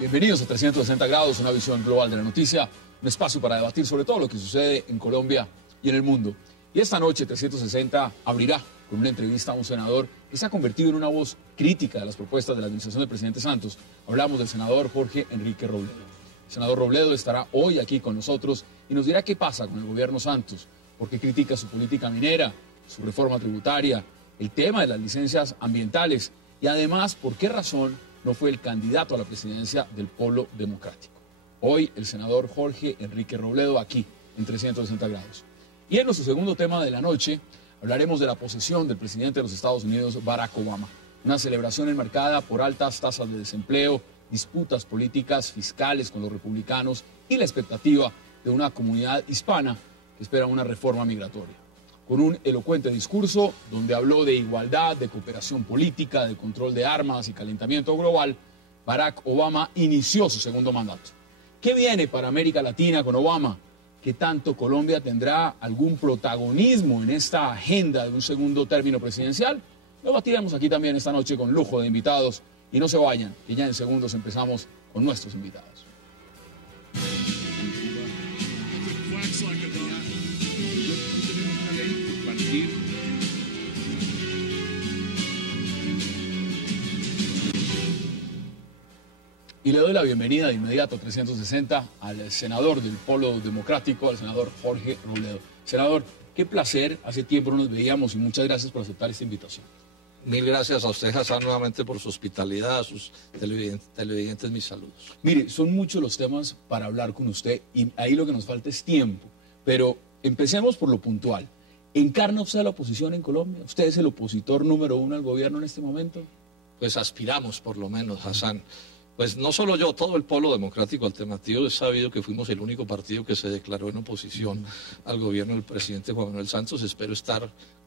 Bienvenidos a 360 grados, una visión global de la noticia, un espacio para debatir sobre todo lo que sucede en Colombia y en el mundo. Y esta noche 360 abrirá con una entrevista a un senador que se ha convertido en una voz crítica de las propuestas de la administración del presidente Santos. Hablamos del senador Jorge Enrique Robledo. El senador Robledo estará hoy aquí con nosotros y nos dirá qué pasa con el gobierno Santos, por qué critica su política minera, su reforma tributaria, el tema de las licencias ambientales y además por qué razón no fue el candidato a la presidencia del Polo Democrático. Hoy el senador Jorge Enrique Robledo aquí en 360 grados. Y en nuestro segundo tema de la noche hablaremos de la posesión del presidente de los Estados Unidos, Barack Obama. Una celebración enmarcada por altas tasas de desempleo, disputas políticas fiscales con los republicanos y la expectativa de una comunidad hispana que espera una reforma migratoria. Con un elocuente discurso donde habló de igualdad, de cooperación política, de control de armas y calentamiento global, Barack Obama inició su segundo mandato. ¿Qué viene para América Latina con Obama? ¿Qué tanto Colombia tendrá algún protagonismo en esta agenda de un segundo término presidencial? Lo batiremos aquí también esta noche con lujo de invitados. Y no se vayan, que ya en segundos empezamos con nuestros invitados. Y le doy la bienvenida de inmediato a 360 al senador del Polo Democrático, al senador Jorge Robledo. Senador, qué placer, hace tiempo no nos veíamos y muchas gracias por aceptar esta invitación. Mil gracias a usted, Hassan, nuevamente por su hospitalidad, a sus televidentes, mis saludos. Mire, son muchos los temas para hablar con usted y ahí lo que nos falta es tiempo, pero empecemos por lo puntual. ¿Encarna usted la oposición en Colombia? ¿Usted es el opositor número uno al gobierno en este momento? Pues aspiramos, por lo menos, Hassan. Pues no solo yo, todo el Polo Democrático Alternativo es sabido que fuimos el único partido que se declaró en oposición al gobierno del presidente Juan Manuel Santos. Espero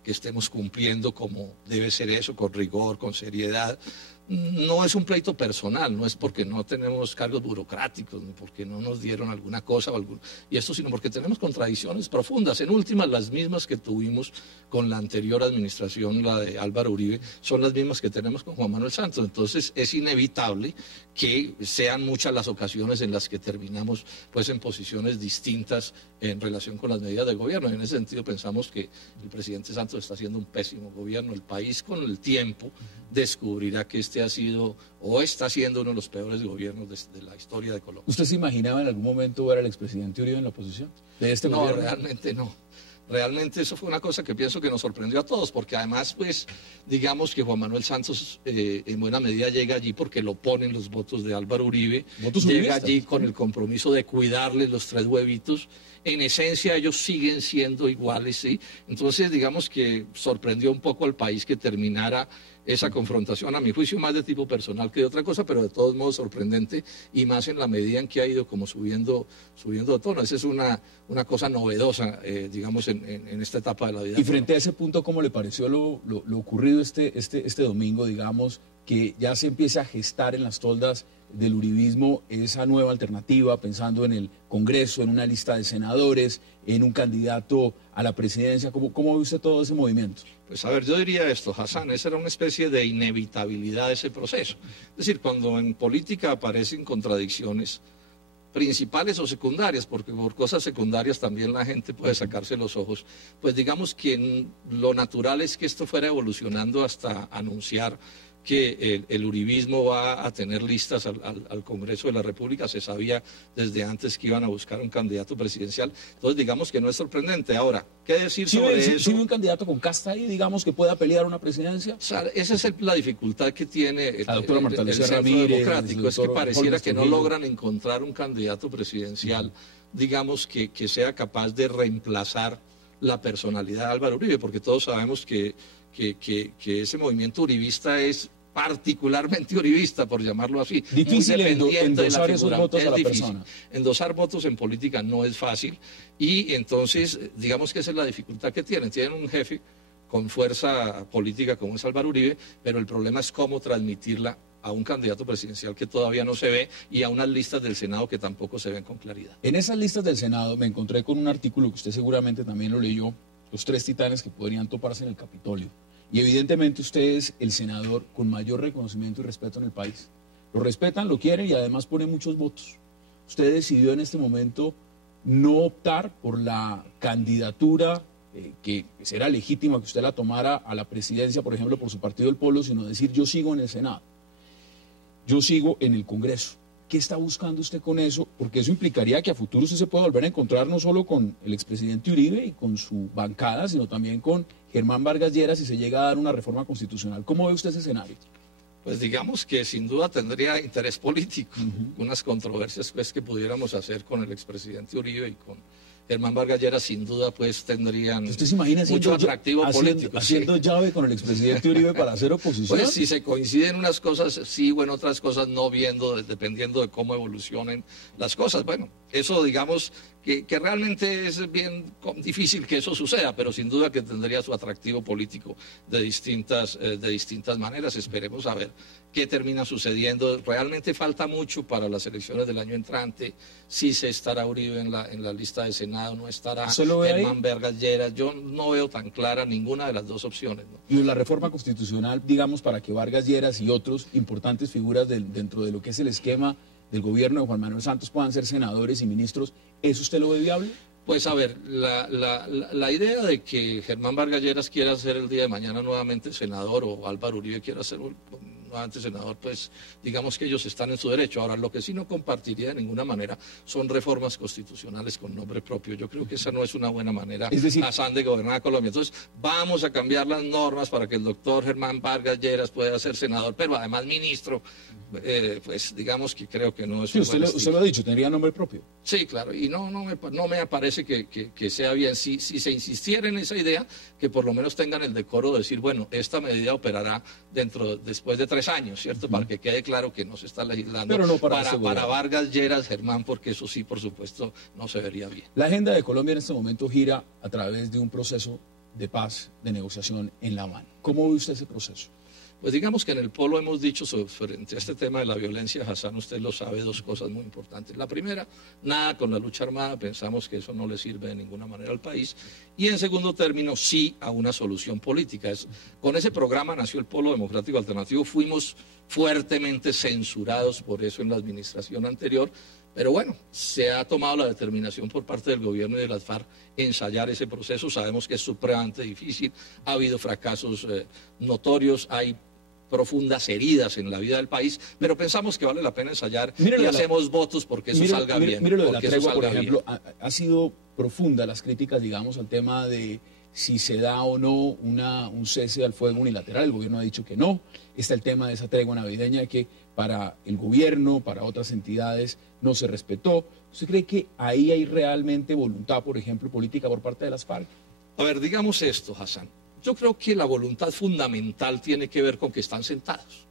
que estemos cumpliendo como debe ser eso, con rigor, con seriedad. No es un pleito personal, no es porque no tenemos cargos burocráticos, ni porque no nos dieron alguna cosa y esto, sino porque tenemos contradicciones profundas. En últimas, las mismas que tuvimos con la anterior administración, la de Álvaro Uribe, son las mismas que tenemos con Juan Manuel Santos. Entonces es inevitable que sean muchas las ocasiones en las que terminamos pues en posiciones distintas en relación con las medidas del gobierno. En ese sentido pensamos que el presidente Santos está haciendo un pésimo gobierno. El país con el tiempo descubrirá que este ha sido o está siendo uno de los peores gobiernos de la historia de Colombia. ¿Usted se imaginaba en algún momento ver al expresidente Uribe en la oposición de este gobierno? No, realmente no. Realmente eso fue una cosa que pienso que nos sorprendió a todos, porque además, pues, digamos que Juan Manuel Santos en buena medida llega allí porque lo ponen los votos de Álvaro Uribe, llega allí con el compromiso de cuidarles los tres huevitos. En esencia ellos siguen siendo iguales, ¿sí? Entonces, digamos que sorprendió un poco al país que terminara esa confrontación, a mi juicio más de tipo personal que de otra cosa, pero de todos modos sorprendente y más en la medida en que ha ido como subiendo de tono. Esa es una cosa novedosa, digamos, en esta etapa de la vida. Y frente a ese punto, ¿cómo le pareció lo ocurrido este domingo, digamos, que ya se empieza a gestar en las toldas del uribismo esa nueva alternativa, pensando en el Congreso, en una lista de senadores, en un candidato a la presidencia? ¿Cómo ve usted todo ese movimiento? Pues a ver, yo diría esto, Hassan, esa era una especie de inevitabilidad de ese proceso. Es decir, cuando en política aparecen contradicciones principales o secundarias, porque por cosas secundarias también la gente puede sacarse los ojos, pues digamos que lo natural es que esto fuera evolucionando hasta anunciar que el uribismo va a tener listas al Congreso de la República. Se sabía desde antes que iban a buscar un candidato presidencial. Entonces, digamos que no es sorprendente. Ahora, ¿qué decir sobre eso? ¿Sí un candidato con casta ahí, digamos, que pueda pelear una presidencia? O sea, esa es la dificultad que tiene el Centro Democrático. Es que pareciera que no logran encontrar un candidato presidencial, digamos, que sea capaz de reemplazar la personalidad de Álvaro Uribe, porque todos sabemos que ese movimiento uribista es particularmente uribista, por llamarlo así. Difícil endosar esos votos a la persona. Endosar votos en política no es fácil y entonces digamos que esa es la dificultad que tienen. Tienen un jefe con fuerza política como es Álvaro Uribe, pero el problema es cómo transmitirla a un candidato presidencial que todavía no se ve y a unas listas del Senado que tampoco se ven con claridad. En esas listas del Senado me encontré con un artículo que usted seguramente también lo leyó, los 3 titanes que podrían toparse en el Capitolio. Y evidentemente usted es el senador con mayor reconocimiento y respeto en el país. Lo respetan, lo quieren y además pone muchos votos. Usted decidió en este momento no optar por la candidatura que será legítima que usted la tomara a la presidencia, por ejemplo, por su partido del Polo, sino decir yo sigo en el Senado, yo sigo en el Congreso. ¿Qué está buscando usted con eso? Porque eso implicaría que a futuro usted se pueda volver a encontrar no solo con el expresidente Uribe y con su bancada, sino también con Germán Vargas Lleras si se llega a dar una reforma constitucional. ¿Cómo ve usted ese escenario? Pues digamos que sin duda tendría interés político, unas controversias pues, que pudiéramos hacer con el expresidente Uribe y con Germán Vargas Lleras sin duda pues tendrían ¿Usted se imagina mucho atractivo político. Haciendo llave con el expresidente Uribe para hacer oposición? Pues si se coinciden unas cosas sí, o en otras cosas no, dependiendo de cómo evolucionen las cosas. Bueno, eso digamos que realmente es bien difícil que eso suceda, pero sin duda que tendría su atractivo político de distintas maneras. Esperemos a ver qué termina sucediendo. Realmente falta mucho para las elecciones del año entrante. Si se estará Uribe en la lista de Senado, no estará Germán Vargas Lleras. Yo no veo tan clara ninguna de las dos opciones, ¿no? Y la reforma constitucional, digamos, para que Vargas Lleras y otros importantes figuras dentro de lo que es el esquema del gobierno de Juan Manuel Santos puedan ser senadores y ministros, ¿eso usted lo ve viable? Pues a ver, la idea de que Germán Vargas Lleras quiera ser el día de mañana nuevamente senador o Álvaro Uribe quiera ser nuevamente senador, pues digamos que ellos están en su derecho. Ahora, lo que sí no compartiría de ninguna manera son reformas constitucionales con nombre propio. Yo creo que esa no es una buena manera, Hassan, de gobernar Colombia. Entonces, vamos a cambiar las normas para que el doctor Germán Vargas Lleras pueda ser senador, pero además ministro. Pues digamos que creo que no es usted lo ha dicho, tendría nombre propio. Sí, claro, y no me parece que sea bien. Si se insistiera en esa idea, que por lo menos tengan el decoro de decir, bueno, esta medida operará después de 3 años, ¿cierto? Para que quede claro que no se está legislando pero no para Vargas Lleras, Germán, porque eso sí, por supuesto, no se vería bien. La agenda de Colombia en este momento gira a través de un proceso de paz, de negociación en La Habana. ¿Cómo ve usted ese proceso? Pues digamos que en el Polo hemos dicho frente a este tema de la violencia, Hassan, usted lo sabe, 2 cosas muy importantes. La primera, nada con la lucha armada, pensamos que eso no le sirve de ninguna manera al país. Y en segundo término, sí a una solución política. Con ese programa nació el Polo Democrático Alternativo, fuimos fuertemente censurados por eso en la administración anterior. Pero bueno, se ha tomado la determinación por parte del gobierno y de las FARC ensayar ese proceso. Sabemos que es supremamente difícil, ha habido fracasos notorios, hay profundas heridas en la vida del país, pero pensamos que vale la pena ensayar y hacemos votos porque eso salga bien. Mire lo de la tregua, por ejemplo, ha sido profunda las críticas, digamos, al tema de si se da o no un cese al fuego unilateral. El gobierno ha dicho que no. Está el tema de esa tregua navideña que para el gobierno, para otras entidades, no se respetó. ¿Usted cree que ahí hay realmente voluntad, por ejemplo, política por parte de las FARC? A ver, digamos esto, Hassan. Yo creo que la voluntad fundamental tiene que ver con que están sentados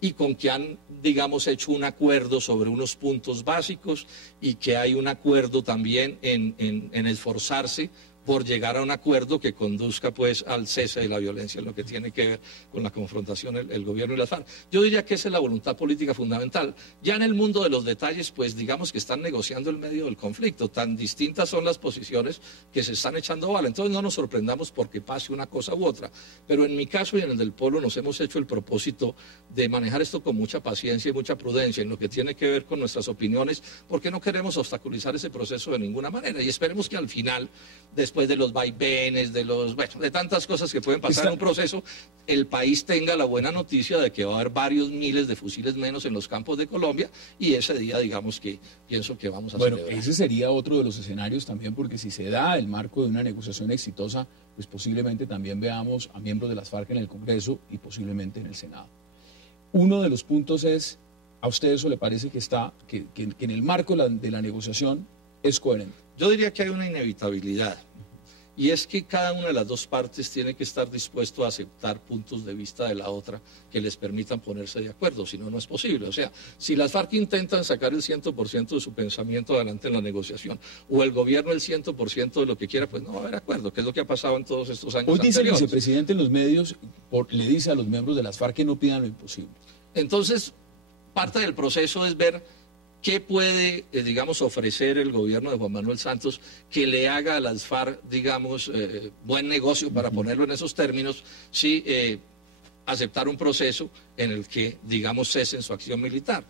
y con que han, digamos, hecho un acuerdo sobre unos puntos básicos y que hay un acuerdo también en esforzarse por llegar a un acuerdo que conduzca pues al cese de la violencia, en lo que tiene que ver con la confrontación el gobierno y las FARC. Yo diría que esa es la voluntad política fundamental. Ya en el mundo de los detalles, pues digamos que están negociando el medio del conflicto. Tan distintas son las posiciones que se están echando bala. Entonces no nos sorprendamos porque pase una cosa u otra. Pero en mi caso y en el del Polo nos hemos hecho el propósito de manejar esto con mucha paciencia y mucha prudencia en lo que tiene que ver con nuestras opiniones, porque no queremos obstaculizar ese proceso de ninguna manera. Y esperemos que al final, después de los vaivenes, de tantas cosas que pueden pasar en un proceso, el país tenga la buena noticia de que va a haber varios miles de fusiles menos en los campos de Colombia y ese día, digamos que pienso que vamos a celebrar. Bueno, ese sería otro de los escenarios también, porque si se da el marco de una negociación exitosa, pues posiblemente también veamos a miembros de las FARC en el Congreso y posiblemente en el Senado. Uno de los puntos es, ¿a usted eso le parece que en el marco de la negociación es coherente? Yo diría que hay una inevitabilidad. Y es que cada una de las dos partes tiene que estar dispuesto a aceptar puntos de vista de la otra que les permitan ponerse de acuerdo, si no, no es posible. O sea, si las FARC intentan sacar el 100% de su pensamiento adelante en la negociación, o el gobierno el 100% de lo que quiera, pues no va a haber acuerdo, que es lo que ha pasado en todos estos años anteriores. Hoy dice el anteriores. vicepresidente en los medios, le dice a los miembros de las FARC que no pidan lo imposible. Entonces, parte del proceso es ver qué puede, digamos, ofrecer el gobierno de Juan Manuel Santos que le haga a las FARC, digamos, buen negocio, para ponerlo en esos términos, si aceptar un proceso en el que, digamos, cesen su acción militar.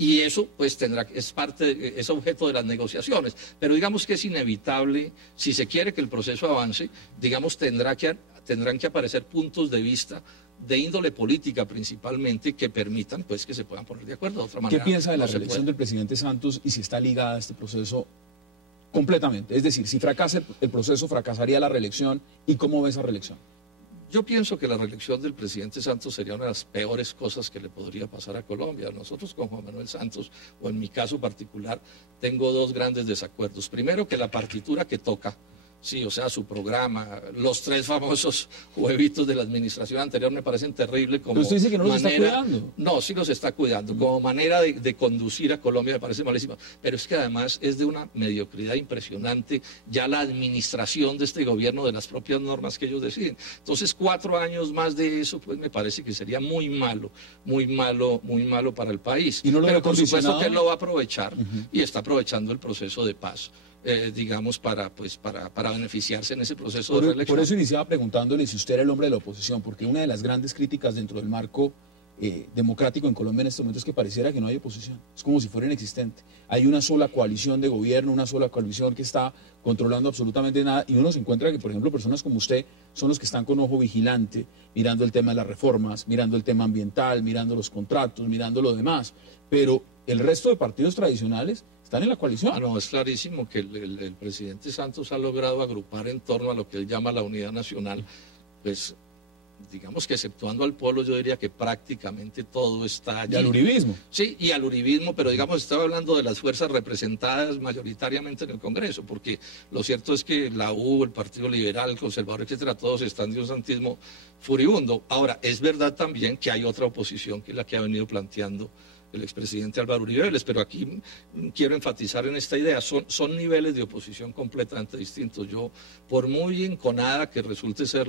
Y eso, pues, es objeto de las negociaciones. Pero digamos que es inevitable, si se quiere que el proceso avance, digamos, tendrán que aparecer puntos de vista de índole política principalmente, que permitan, pues, que se puedan poner de acuerdo. De otra manera, ¿qué piensa de la no se reelección puede. del presidente Santos y si está ligada a este proceso completamente? Es decir, si fracasa el proceso, fracasaría la reelección, ¿y cómo ve esa reelección? Yo pienso que la reelección del presidente Santos sería una de las peores cosas que le podría pasar a Colombia. Nosotros con Juan Manuel Santos, o en mi caso particular, tengo dos grandes desacuerdos. Primero, que la partitura que toca, sí, o sea, su programa, los 3 famosos huevitos de la administración anterior me parecen terribles como Pero usted dice que no los está manera... cuidando. No, sí los está cuidando. Como manera de conducir a Colombia me parece malísima. Pero es que además es de una mediocridad impresionante ya la administración de este gobierno, de las propias normas que ellos deciden. Entonces, 4 años más de eso, pues me parece que sería muy malo para el país. ¿Y no lo Pero ve por supuesto condicionado? que él lo va a aprovechar y está aprovechando el proceso de paz. Digamos, para beneficiarse en ese proceso de reelección. Por eso iniciaba preguntándole si usted era el hombre de la oposición, porque una de las grandes críticas dentro del marco democrático en Colombia en este momento es que pareciera que no hay oposición, es como si fuera inexistente. Hay una sola coalición de gobierno, una sola coalición que está controlando absolutamente nada, y uno se encuentra que, por ejemplo, personas como usted son los que están con ojo vigilante, mirando el tema de las reformas, mirando el tema ambiental, mirando los contratos, mirando lo demás, pero el resto de partidos tradicionales están en la coalición. No, es clarísimo que el presidente Santos ha logrado agrupar en torno a lo que él llama la unidad nacional, pues digamos que exceptuando al polo, yo diría que prácticamente todo está allí. Y al uribismo. Sí, y al uribismo, pero digamos, estaba hablando de las fuerzas representadas mayoritariamente en el Congreso, porque lo cierto es que la U, el Partido Liberal, el Conservador, etcétera, todos están de un santismo furibundo. Ahora, es verdad también que hay otra oposición, que es la que ha venido planteando el expresidente Álvaro Uribe Vélez, pero aquí quiero enfatizar en esta idea, son niveles de oposición completamente distintos. Yo, por muy enconada que resulte ser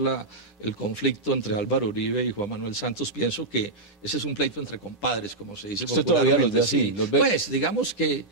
el conflicto entre Álvaro Uribe y Juan Manuel Santos, pienso que ese es un pleito entre compadres, como se dice ¿Usted todavía los ve así? Sí. ¿Los ve? Pues, digamos que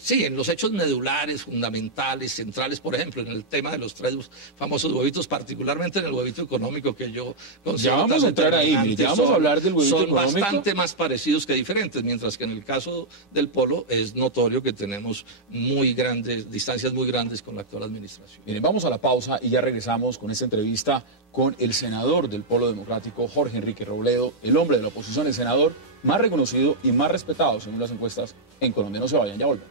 sí, en los hechos medulares, fundamentales, centrales, por ejemplo, en el tema de los 3 famosos huevitos, particularmente en el huevito económico, que yo considero Ya vamos a entrar ahí, mire, ya vamos a hablar del huevito económico. Son bastante más parecidos que diferentes, mientras que en el caso del polo es notorio que tenemos distancias muy grandes con la actual administración. Miren, vamos a la pausa y ya regresamos con esta entrevista con el senador del Polo Democrático, Jorge Enrique Robledo, el hombre de la oposición, el senador más reconocido y más respetado, según las encuestas, en Colombia. No se vayan, ya volvemos.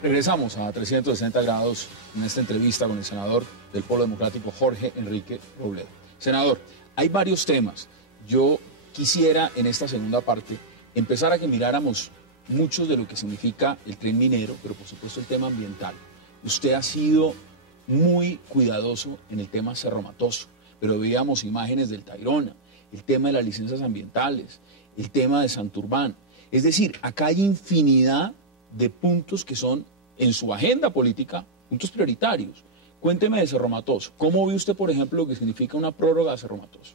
Regresamos a 360 grados en esta entrevista con el senador del Polo Democrático, Jorge Enrique Robledo. Senador, hay varios temas. Yo quisiera en esta segunda parte empezar a que miráramos muchos de lo que significa el tren minero, pero por supuesto el tema ambiental. Usted ha sido muy cuidadoso en el tema Cerro Matoso, pero veíamos imágenes del Tayrona, el tema de las licencias ambientales, el tema de Santurbán. Es decir, acá hay infinidad de puntos que son en su agenda política, puntos prioritarios. Cuénteme de Cerro Matoso. ¿Cómo ve usted, por ejemplo, lo que significa una prórroga de Cerro Matoso?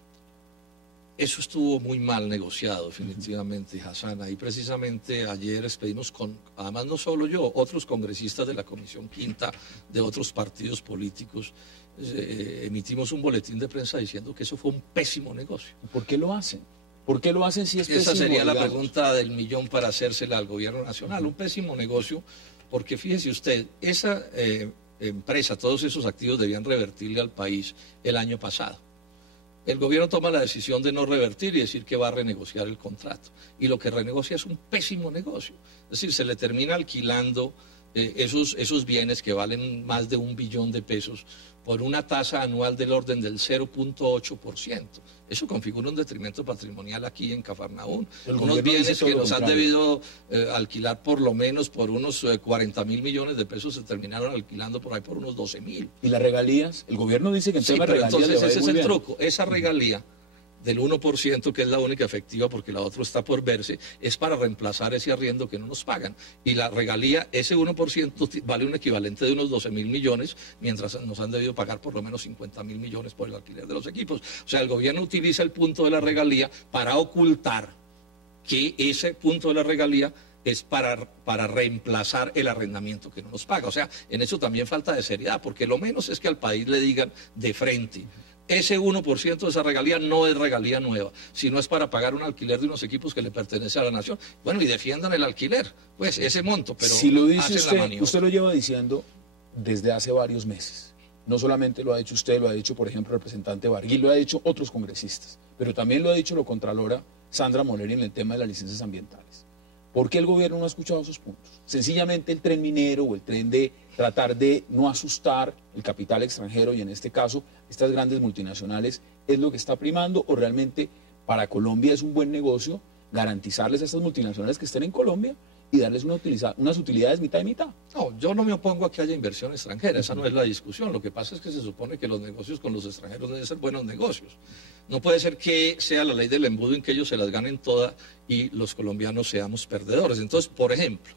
Eso estuvo muy mal negociado, definitivamente, Hassan. Ahí precisamente ayer expedimos además no solo yo, otros congresistas de la Comisión Quinta, de otros partidos políticos, emitimos un boletín de prensa diciendo que eso fue un pésimo negocio. ¿Por qué lo hacen? ¿Por qué lo hacen si es pésimo? Esa sería la digamos? pregunta del millón para hacérsela al gobierno nacional. Un pésimo negocio, porque fíjese usted, esa empresa, todos esos activos debían revertirle al país el año pasado. El gobierno toma la decisión de no revertir y decir que va a renegociar el contrato. Y lo que renegocia es un pésimo negocio. Es decir, se le termina alquilando esos bienes que valen más de 1 billón de pesos por una tasa anual del orden del 0.8%. Eso configura un detrimento patrimonial aquí en Cafarnaún. Unos bienes que nos han debido alquilar por lo menos por unos 40.000 millones de pesos, se terminaron alquilando por ahí por unos 12.000. ¿Y las regalías? El gobierno dice que en tema de regalías entonces ese es el truco. Esa regalía del 1%, que es la única efectiva porque la otra está por verse, es para reemplazar ese arriendo que no nos pagan. Y la regalía, ese 1% vale un equivalente de unos 12.000 millones, mientras nos han debido pagar por lo menos 50.000 millones por el alquiler de los equipos. O sea, el gobierno utiliza el punto de la regalía para ocultar que ese punto de la regalía es para reemplazar el arrendamiento que no nos paga. O sea, en eso también falta de seriedad, porque lo menos es que al país le digan de frente: ese 1% de esa regalía no es regalía nueva, sino es para pagar un alquiler de unos equipos que le pertenece a la nación. Bueno, y defiendan el alquiler, pues ese monto, pero si lo dice usted lo lleva diciendo desde hace varios meses. No solamente lo ha dicho usted, lo ha dicho, por ejemplo, el representante Barguil, lo ha dicho otros congresistas, pero también lo ha dicho la contralora Sandra Moleri en el tema de las licencias ambientales. ¿Por qué el gobierno no ha escuchado esos puntos? Sencillamente el tren minero o el tren de tratar de no asustar el capital extranjero, y en este caso estas grandes multinacionales, es lo que está primando, o realmente para Colombia es un buen negocio garantizarles a estas multinacionales que estén en Colombia y darles unas utilidades mitad y mitad. No, yo no me opongo a que haya inversión extranjera, esa no es la discusión. Lo que pasa es que se supone que los negocios con los extranjeros deben ser buenos negocios. No puede ser que sea la ley del embudo en que ellos se las ganen todas y los colombianos seamos perdedores. Entonces, por ejemplo,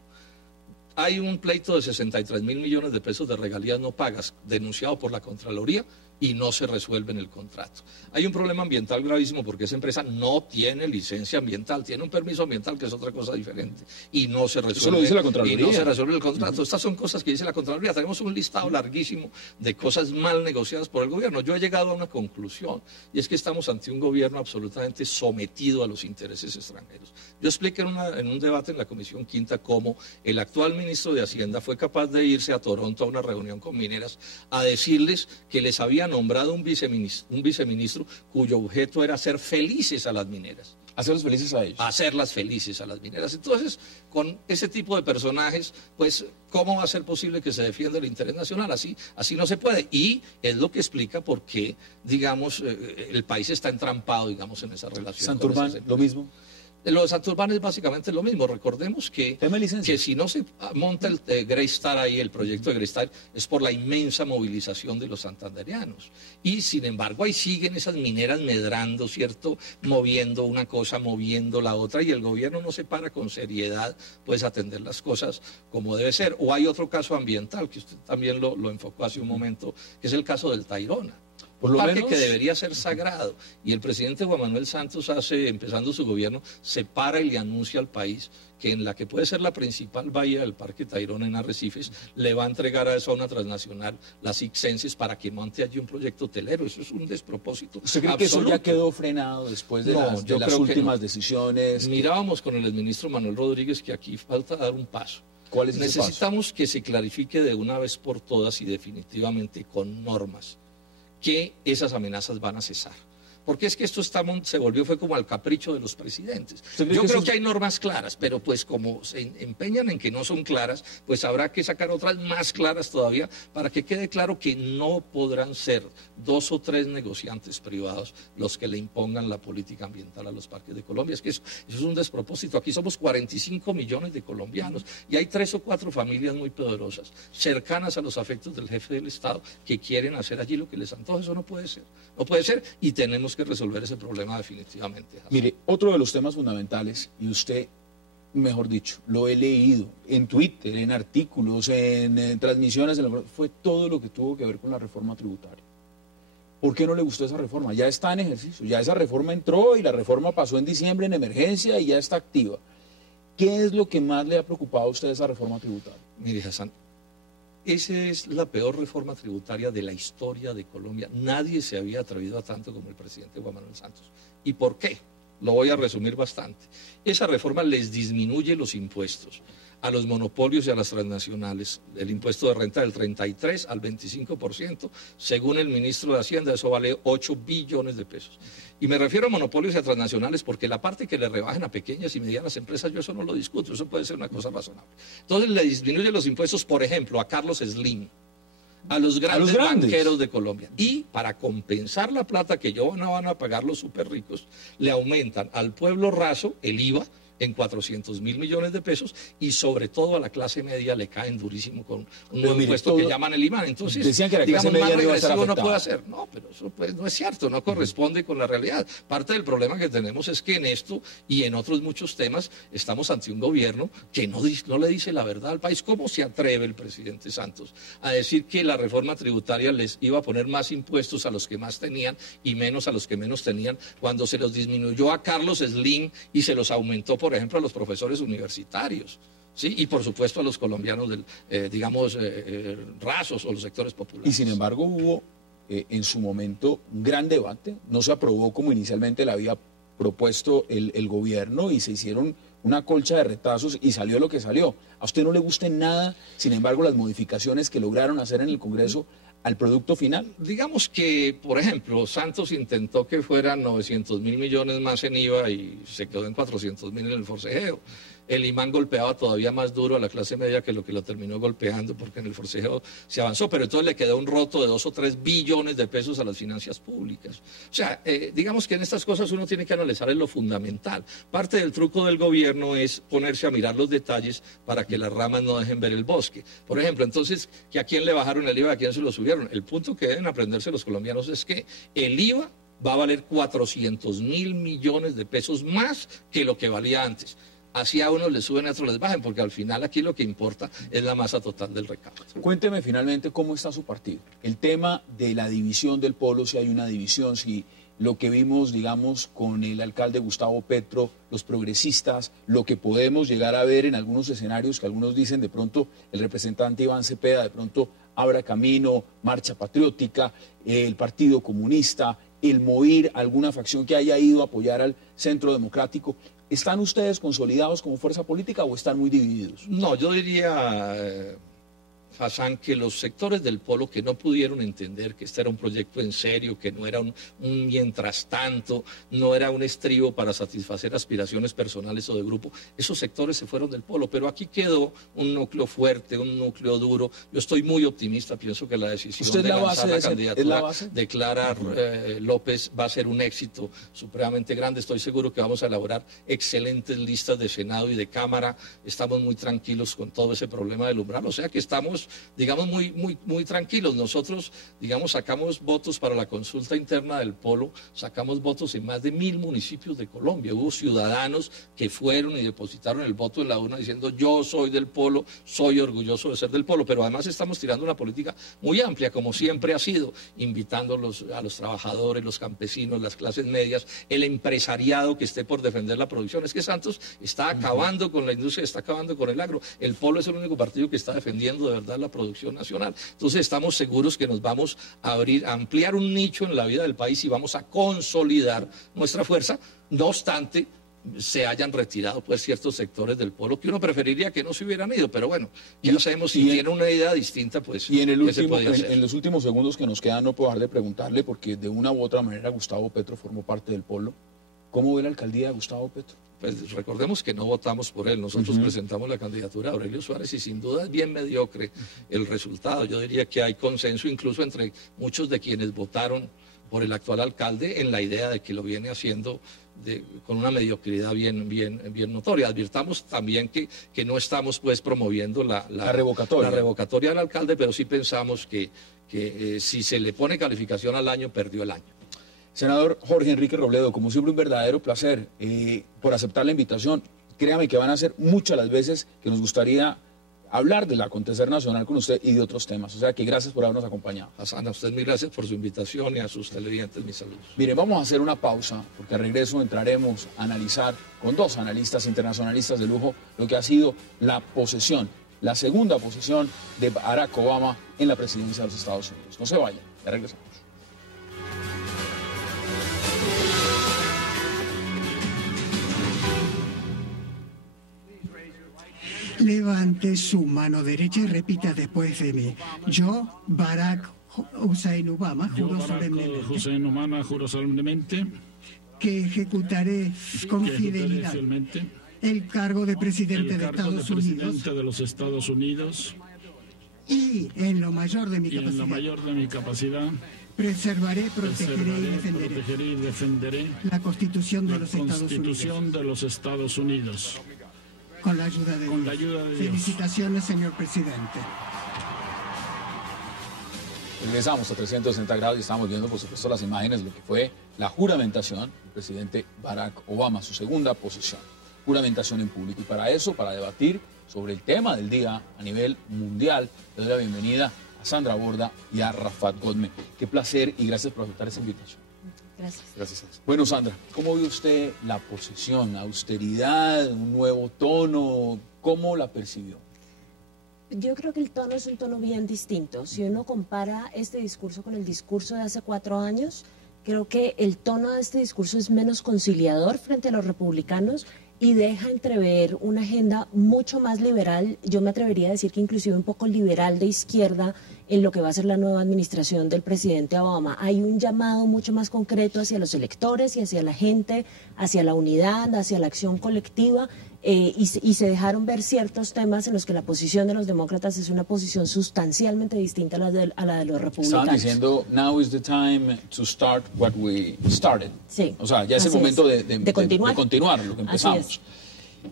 hay un pleito de 63.000 millones de pesos de regalías no pagas denunciado por la Contraloría y no se resuelve en el contrato. Hay un problema ambiental gravísimo porque esa empresa no tiene licencia ambiental, tiene un permiso ambiental que es otra cosa diferente y no se resuelve. Eso lo dice la Contraloría. Y no se resuelve el contrato. Estas son cosas que dice la Contraloría. Tenemos un listado larguísimo de cosas mal negociadas por el gobierno. Yo he llegado a una conclusión, y es que estamos ante un gobierno absolutamente sometido a los intereses extranjeros. Yo expliqué en un debate en la Comisión Quinta cómo el actual ministro de Hacienda fue capaz de irse a Toronto a una reunión con mineras a decirles que les había nombrado un viceministro cuyo objeto era hacer felices a las mineras. Hacerlos felices a ellos. Hacerlas felices a las mineras. Entonces, con ese tipo de personajes, pues, ¿cómo va a ser posible que se defienda el interés nacional? Así no se puede. Y es lo que explica por qué, digamos, el país está entrampado, digamos, en esa relación. Santurbán, lo mismo. Lo de Santurbán es básicamente lo mismo. Recordemos que si no se monta el Greystar ahí, el proyecto de Greystar, es por la inmensa movilización de los santanderianos. Y sin embargo ahí siguen esas mineras medrando, ¿cierto? Moviendo una cosa, moviendo la otra, y el gobierno no se para con seriedad, pues, atender las cosas como debe ser. O hay otro caso ambiental, que usted también lo enfocó hace un momento, que es el caso del Tayrona. Un parque que debería ser sagrado, y el presidente Juan Manuel Santos empezando su gobierno, se para y le anuncia al país que en la que puede ser la principal bahía del Parque Tayrona en Arrecifes, le va a entregar a eso a una transnacional, las Ixenses, para que monte allí un proyecto hotelero. Eso es un despropósito. ¿Usted cree absoluto. Que eso ya quedó frenado después de las últimas decisiones? Mirábamos con el exministro Manuel Rodríguez que aquí falta dar un paso. ¿Cuál es ese paso? Necesitamos que se clarifique de una vez por todas y definitivamente con normas que esas amenazas van a cesar. Porque es que esto fue como al capricho de los presidentes. Yo creo que hay normas claras, pero pues como se empeñan en que no son claras, pues habrá que sacar otras más claras todavía para que quede claro que no podrán ser 2 o 3 negociantes privados los que le impongan la política ambiental a los parques de Colombia. Es que eso es un despropósito. Aquí somos 45 millones de colombianos y hay 3 o 4 familias muy poderosas, cercanas a los afectos del jefe del Estado, que quieren hacer allí lo que les antoja. Eso no puede ser. No puede ser, y tenemos que resolver ese problema definitivamente. Mire, otro de los temas fundamentales, y usted, mejor dicho, lo he leído en Twitter, en artículos, en transmisiones, fue todo lo que tuvo que ver con la reforma tributaria. ¿Por qué no le gustó esa reforma? Ya está en ejercicio, ya esa reforma entró y la reforma pasó en diciembre en emergencia y ya está activa. ¿Qué es lo que más le ha preocupado a usted de esa reforma tributaria? Mire, Hassan, esa es la peor reforma tributaria de la historia de Colombia. Nadie se había atrevido a tanto como el presidente Juan Manuel Santos. ¿Y por qué? Lo voy a resumir bastante. Esa reforma les disminuye los impuestos a los monopolios y a las transnacionales. El impuesto de renta del 33 al 25%, según el ministro de Hacienda, eso vale 8 billones de pesos. Y me refiero a monopolios y a transnacionales porque la parte que le rebajen a pequeñas y medianas empresas, yo eso no lo discuto, eso puede ser una cosa razonable. Entonces le disminuye los impuestos, por ejemplo, a Carlos Slim, a los grandes banqueros de Colombia. Y para compensar la plata que no van a pagar los súper ricos, le aumentan al pueblo raso el IVA en 400.000 millones de pesos y sobre todo a la clase media le caen durísimo con un nuevo impuesto que llaman el IMAN. Entonces, decían que la clase digamos, media más regresivo no puede hacer. No, pero eso pues no es cierto, no corresponde con la realidad. Parte del problema que tenemos es que en esto y en otros muchos temas estamos ante un gobierno que no le dice la verdad al país. ¿Cómo se atreve el presidente Santos a decir que la reforma tributaria les iba a poner más impuestos a los que más tenían y menos a los que menos tenían, cuando se los disminuyó a Carlos Slim y se los aumentó, por ejemplo, a los profesores universitarios, ¿sí? Y por supuesto a los colombianos, rasos o los sectores populares? Y sin embargo hubo en su momento un gran debate, no se aprobó como inicialmente la había propuesto el gobierno y se hicieron una colcha de retazos y salió lo que salió. A usted no le gusta en nada, sin embargo, las modificaciones que lograron hacer en el Congreso al producto final. Digamos que, por ejemplo, Santos intentó que fueran 900.000 millones más en IVA y se quedó en 400.000 en el forcejeo. El imán golpeaba todavía más duro a la clase media que lo que lo terminó golpeando, porque en el forcejeo se avanzó, pero entonces le quedó un roto de 2 o 3 billones de pesos a las finanzas públicas. O sea, digamos que en estas cosas uno tiene que analizar en lo fundamental. Parte del truco del gobierno es ponerse a mirar los detalles para que las ramas no dejen ver el bosque. Por ejemplo, entonces, ¿que a quién le bajaron el IVA, a quién se lo subieron? El punto que deben aprenderse los colombianos es que el IVA va a valer 400.000 millones de pesos más que lo que valía antes. Así a unos les suben, a otros les bajan, porque al final aquí lo que importa es la masa total del recaudo. Cuénteme finalmente cómo está su partido. El tema de la división del polo, si hay una división, si lo que vimos, digamos, con el alcalde Gustavo Petro, los progresistas, lo que podemos llegar a ver en algunos escenarios que algunos dicen de pronto el representante Iván Cepeda, de pronto Abra Camino, Marcha Patriótica, el Partido Comunista, el MOIR, alguna facción que haya ido a apoyar al Centro Democrático. ¿Están ustedes consolidados como fuerza política o están muy divididos? No, yo diría, Hassan, que los sectores del polo que no pudieron entender que este era un proyecto en serio, que no era un mientras tanto, no era un estribo para satisfacer aspiraciones personales o de grupo, esos sectores se fueron del polo, pero aquí quedó un núcleo fuerte, un núcleo duro. Yo estoy muy optimista, pienso que la decisión de lanzar la candidatura de Clara López va a ser un éxito supremamente grande. Estoy seguro que vamos a elaborar excelentes listas de Senado y de Cámara. Estamos muy tranquilos con todo ese problema del umbral, o sea que estamos, digamos, muy tranquilos. Nosotros, digamos, sacamos votos para la consulta interna del polo, sacamos votos en más de 1.000 municipios de Colombia. Hubo ciudadanos que fueron y depositaron el voto en la urna diciendo: yo soy del polo, soy orgulloso de ser del polo. Pero además estamos tirando una política muy amplia, como siempre ha sido, invitando a los trabajadores, los campesinos, las clases medias, el empresariado que esté por defender la producción. Es que Santos está acabando con la industria, está acabando con el agro. El polo es el único partido que está defendiendo de verdad la producción nacional. Entonces estamos seguros que nos vamos a ampliar un nicho en la vida del país y vamos a consolidar nuestra fuerza. No obstante, se hayan retirado pues ciertos sectores del polo que uno preferiría que no se hubieran ido, pero bueno, ya sabemos, si tiene una idea distinta, pues y en los últimos segundos que nos quedan, no puedo dejar de preguntarle, porque de una u otra manera Gustavo Petro formó parte del polo. ¿Cómo ve la alcaldía de Gustavo Petro? Pues recordemos que no votamos por él, nosotros presentamos la candidatura de Aurelio Suárez y sin duda es bien mediocre el resultado. Yo diría que hay consenso incluso entre muchos de quienes votaron por el actual alcalde en la idea de que lo viene haciendo con una mediocridad bien notoria. Advirtamos también que no estamos pues promoviendo la revocatoria del alcalde, pero sí pensamos que si se le pone calificación al año, perdió el año. Senador Jorge Enrique Robledo, como siempre un verdadero placer por aceptar la invitación. Créame que van a ser muchas las veces que nos gustaría hablar del acontecer nacional con usted y de otros temas. O sea que gracias por habernos acompañado. Hassan, a usted mil gracias por su invitación y a sus televidentes mis saludos. Mire, vamos a hacer una pausa porque al regreso entraremos a analizar con dos analistas internacionalistas de lujo lo que ha sido la segunda posesión de Barack Obama en la presidencia de los Estados Unidos. No se vayan, ya regresamos. Levante su mano derecha y repita después de mí. Yo, Barack Hussein Obama, juro solemnemente que ejecutaré con fidelidad el cargo de presidente de los Estados Unidos y en lo mayor de mi capacidad preservaré, protegeré y defenderé la Constitución de los Estados Unidos. Con la ayuda de Dios. Felicitaciones, señor presidente. Regresamos a 360 grados y estamos viendo, por supuesto, las imágenes de lo que fue la juramentación del presidente Barack Obama, su segunda posición, juramentación en público. Y para eso, para debatir sobre el tema del día a nivel mundial, le doy la bienvenida a Sandra Borda y a Rafat Godme. Qué placer y gracias por aceptar esta invitación. Gracias. Bueno, Sandra, ¿cómo ve usted la posición, la austeridad, un nuevo tono? ¿Cómo la percibió? Yo creo que el tono es un tono bien distinto. Si uno compara este discurso con el discurso de hace 4 años, creo que el tono de este discurso es menos conciliador frente a los republicanos y deja entrever una agenda mucho más liberal, yo me atrevería a decir que inclusive un poco liberal de izquierda en lo que va a ser la nueva administración del presidente Obama. Hay un llamado mucho más concreto hacia los electores y hacia la gente, hacia la unidad, hacia la acción colectiva, y se dejaron ver ciertos temas en los que la posición de los demócratas es una posición sustancialmente distinta a la de los republicanos. Estaban diciendo, now is the time to start what we started. Sí, o sea, ya es el momento de continuar lo que empezamos.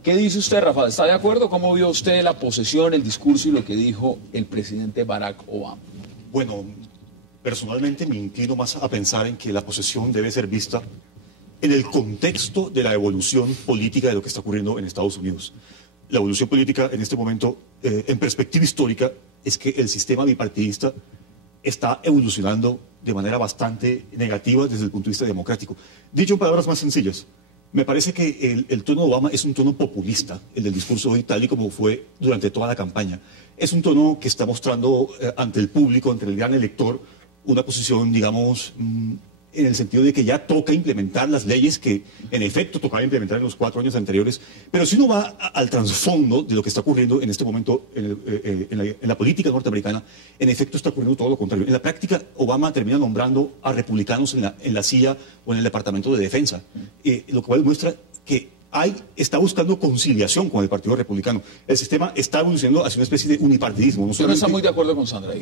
¿Qué dice usted, Rafa? ¿Está de acuerdo? ¿Cómo vio usted la posesión, el discurso y lo que dijo el presidente Barack Obama? Bueno, personalmente me inclino más a pensar en que la posesión debe ser vista en el contexto de la evolución política de lo que está ocurriendo en Estados Unidos. La evolución política en este momento, en perspectiva histórica, es que el sistema bipartidista está evolucionando de manera bastante negativa desde el punto de vista democrático. Dicho en palabras más sencillas, me parece que el tono de Obama es un tono populista, el del discurso hoy, tal y como fue durante toda la campaña. Es un tono que está mostrando ante el público, ante el gran elector, una posición, digamos, en el sentido de que ya toca implementar las leyes que en efecto tocaba implementar en los 4 años anteriores. Pero si uno va al trasfondo de lo que está ocurriendo en este momento en la política norteamericana, en efecto está ocurriendo todo lo contrario. En la práctica, Obama termina nombrando a republicanos en la CIA o en el Departamento de Defensa, lo cual muestra que está buscando conciliación con el Partido Republicano. El sistema está evolucionando hacia una especie de unipartidismo. Yo no está muy de acuerdo con Sandra.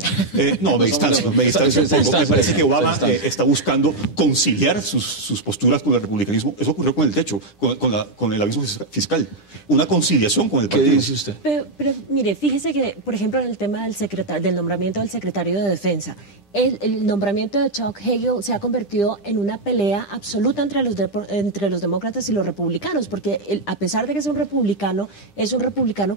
No, me distancio un poco. Me parece que Obama está buscando conciliar sus posturas con el republicanismo. Eso ocurrió con el techo, con el aviso fiscal. Una conciliación con el partido. ¿Qué dice usted? Pero mire, fíjese que, por ejemplo, en el tema del nombramiento del secretario de Defensa, el nombramiento de Chuck Hagel se ha convertido en una pelea absoluta entre los demócratas y los republicanos, porque a pesar de que es un republicano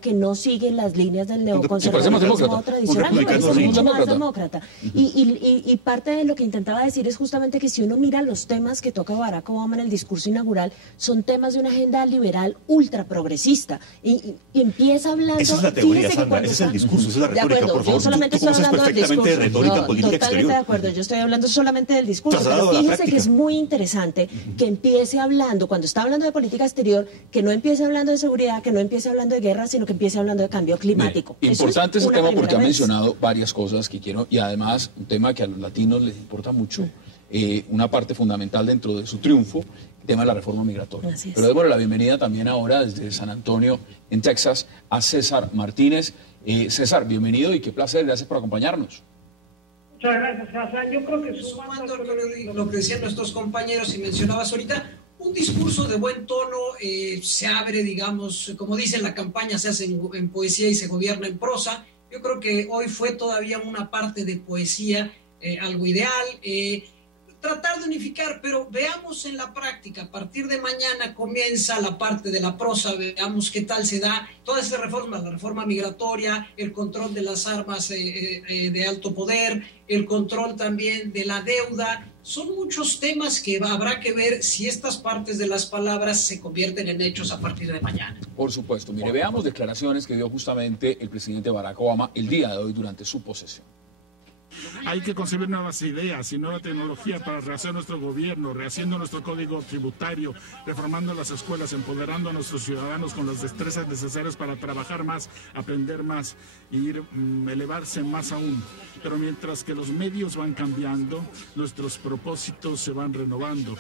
que no sigue las líneas del neoconservadurismo tradicional, es mucho más demócrata. Y parte de lo que intentaba decir es justamente que si uno mira los temas que toca Barack Obama en el discurso inaugural, son temas de una agenda liberal ultra progresista. Y empieza hablando... Esa es la teoría, Sandra, ese es el discurso, esa es la retórica, por favor. Yo solamente estoy hablando del discurso. De retórica política totalmente de acuerdo, yo estoy hablando solamente del discurso, pero fíjese que es muy interesante que empiece hablando, cuando está hablando de política exterior, que no empiece hablando de seguridad, que no empiece hablando de guerra, sino que empiece hablando de cambio climático. Mire, importante ese tema porque ha mencionado varias cosas que quiero, y además un tema que a los latinos les importa mucho, una parte fundamental dentro de su triunfo, el tema de la reforma migratoria. Pero démosle la bienvenida también ahora desde San Antonio, en Texas, a César Martínez. César, bienvenido y qué placer, gracias por acompañarnos. Muchas gracias, Hassan. Yo creo que sumando lo que decían nuestros compañeros y mencionabas ahorita, un discurso de buen tono, se abre, digamos, como dice la campaña, se hace en poesía y se gobierna en prosa. Yo creo que hoy fue todavía una parte de poesía, algo ideal, tratar de unificar, pero veamos en la práctica, a partir de mañana comienza la parte de la prosa, veamos qué tal se da todas estas reformas, la reforma migratoria, el control de las armas de alto poder, el control también de la deuda. Son muchos temas que habrá que ver si estas partes de las palabras se convierten en hechos a partir de mañana. Por supuesto. Mire, veamos declaraciones que dio justamente el presidente Barack Obama el día de hoy durante su posesión. Hay que concebir nuevas ideas y nueva tecnología para rehacer nuestro gobierno, rehaciendo nuestro código tributario, reformando las escuelas, empoderando a nuestros ciudadanos con las destrezas necesarias para trabajar más, aprender más y elevarse más aún. Pero mientras que los medios van cambiando, nuestros propósitos se van renovando.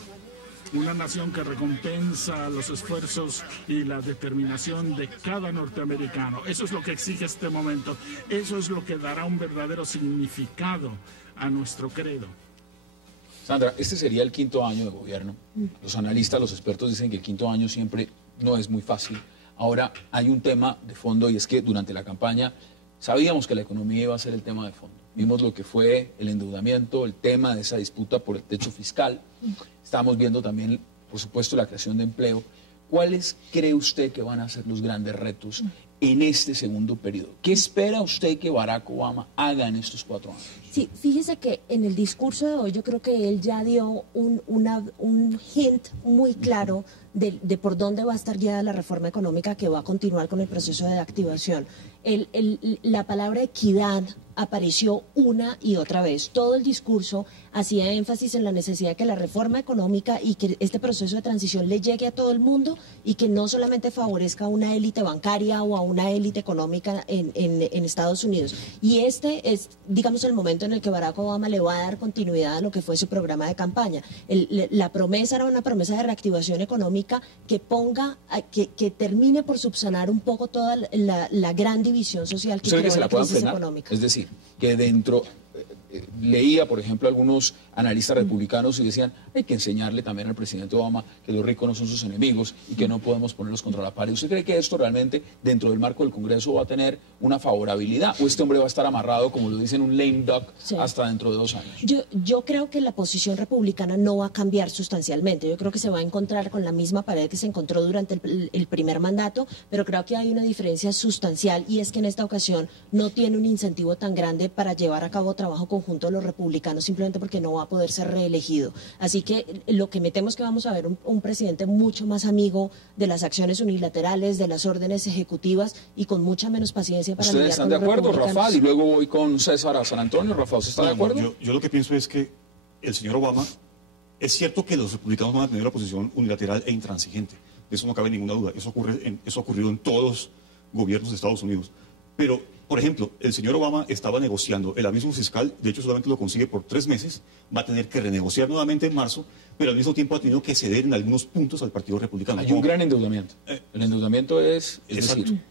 Una nación que recompensa los esfuerzos y la determinación de cada norteamericano. Eso es lo que exige este momento. Eso es lo que dará un verdadero significado a nuestro credo. Sandra, este sería el 5º año de gobierno. Los analistas, los expertos dicen que el 5º año siempre no es muy fácil. Ahora hay un tema de fondo y es que durante la campaña sabíamos que la economía iba a ser el tema de fondo. Vimos lo que fue el endeudamiento, el tema de esa disputa por el techo fiscal. Estamos viendo también, por supuesto, la creación de empleo. ¿Cuáles cree usted que van a ser los grandes retos en este segundo periodo? ¿Qué espera usted que Barack Obama haga en estos 4 años? Sí, fíjese que en el discurso de hoy yo creo que él ya dio un hint muy claro de por dónde va a estar guiada la reforma económica que va a continuar con el proceso de activación. La palabra equidad apareció una y otra vez. Todo el discurso hacía énfasis en la necesidad de que la reforma económica y que este proceso de transición le llegue a todo el mundo y que no solamente favorezca a una élite bancaria o a una élite económica en Estados Unidos. Y este es, digamos, el momento en el que Barack Obama le va a dar continuidad a lo que fue su programa de campaña. La promesa era una promesa de reactivación económica que que termine por subsanar un poco toda la gran división social que creó la crisis económica. Es decir, que dentro, leía, por ejemplo, algunos analistas republicanos y decían, hay que enseñarle también al presidente Obama que los ricos no son sus enemigos y que no podemos ponerlos contra la pared. ¿Usted cree que esto realmente, dentro del marco del Congreso, va a tener una favorabilidad? ¿O este hombre va a estar amarrado, como lo dicen, un lame duck hasta dentro de 2 años? Yo creo que la posición republicana no va a cambiar sustancialmente. Yo creo que se va a encontrar con la misma pared que se encontró durante el primer mandato, pero creo que hay una diferencia sustancial y es que en esta ocasión no tiene un incentivo tan grande para llevar a cabo trabajo conjunto de los republicanos, simplemente porque no va a poder ser reelegido. Así que lo que me temo es que vamos a ver un presidente mucho más amigo de las acciones unilaterales, de las órdenes ejecutivas y con mucha menos paciencia para lidiar con los republicanos. ¿Ustedes están de acuerdo, Rafael? Y luego voy con César a San Antonio. Rafael, ¿usted está de acuerdo? Yo lo que pienso es que el señor Obama, es cierto que los republicanos van a tener una posición unilateral e intransigente. De eso no cabe ninguna duda. Eso ha ocurrido en todos los gobiernos de Estados Unidos. Pero, por ejemplo, el señor Obama estaba negociando el abismo fiscal, de hecho solamente lo consigue por 3 meses, va a tener que renegociar nuevamente en marzo, pero al mismo tiempo ha tenido que ceder en algunos puntos al Partido Republicano. Hay un gran endeudamiento. El endeudamiento es decir,